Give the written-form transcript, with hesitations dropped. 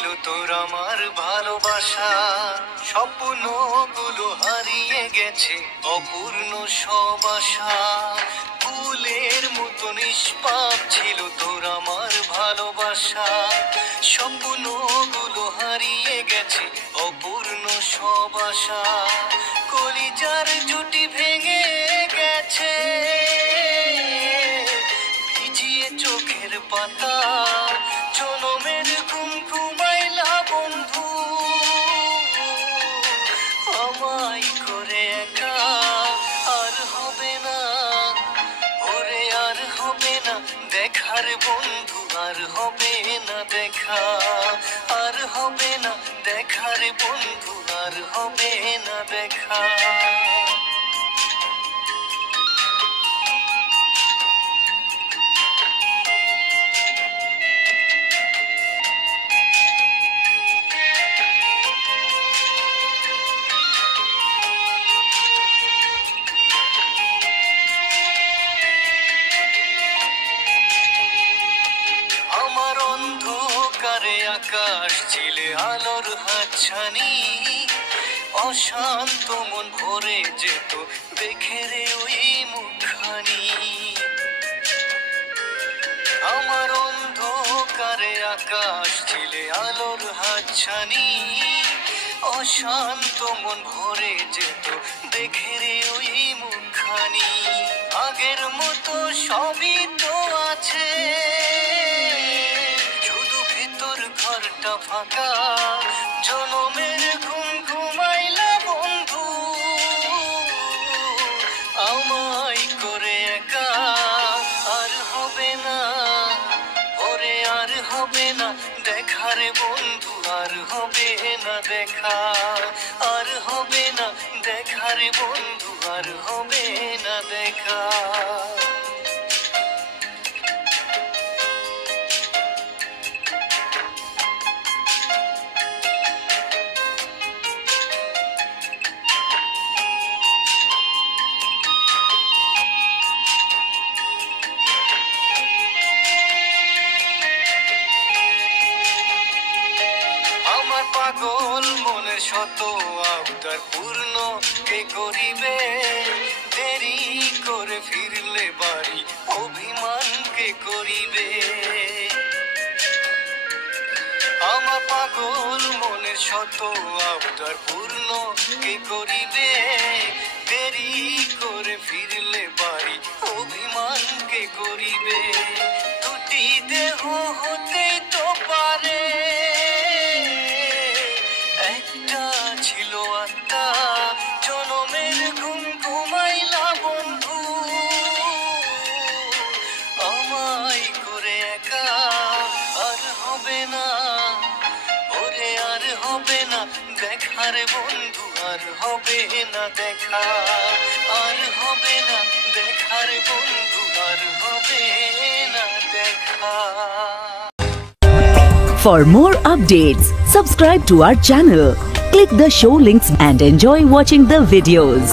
ছিল তোর আমার ভালোবাসা, স্বপ্নগুলো হারিয়ে গেছে অপূর্ণ সব আশা। ফুলের মতো নিষ্পাপ ছিল তোর আমার ভালোবাসা, স্বপ্নগুলো হারিয়ে গেছে অপূর্ণ সব আশা। কলিজার জুটি ভেঙে গেছে ভিজিয়ে চোখের পাতা, জনমের ঘুম ঘুমাইলা বন্ধু আমায় করে একা। আর হবে না ওরে আর হবে না দেখার বন্ধু, আর হবে না দেখা, আর হবে না দেখার বন্ধু, আর হবে না দেখা। আমার অন্ধকারে আকাশ ছিলে আলোর হাতছানি, অশান্ত মন ভরে যেত দেখে রে ওই মুখখানি। আমার অন্ধকারে আকাশ ছিলে আলোর হাতছানি, অশান্ত মন ভরে যেত দেখে রে ওই মুখখানি। আগের মতো সবই তো আছে, শুধু ভিতর ঘরটা ফাঁকা, জনমের ঘুম ঘুমাইলা বন্ধু আমায় করে একা। আর হবে না ওরে আর হবে না দেখার বন্ধু, আর হবে না দেখা, আর হবে না দেখার বন্ধু, আর হবে না দেখা। আমার পাগল মনে শত আবদার পূর্ণ কে করিবে, দেরি করে ফিরলে বাড়ি অভিমান কে করিবে। আমার পাগল মনের শত আবদার পূর্ণ কে করিবে, দেরি করে ফিরলে বাড়ি অভিমান কে করিবে। দুটি দেহ হতে তো পারে, একটা ছিল আত্মা, জনমের ঘুম ঘুমাইলা বন্ধু আমায় করে একা। আর হবে না ওরে আর হবে না দেখার বন্ধু, আর হবে না দেখা, আর হবে না দেখার বন্ধু, আর হবে না দেখা। For more updates, subscribe to our channel, click the show links and enjoy watching the videos.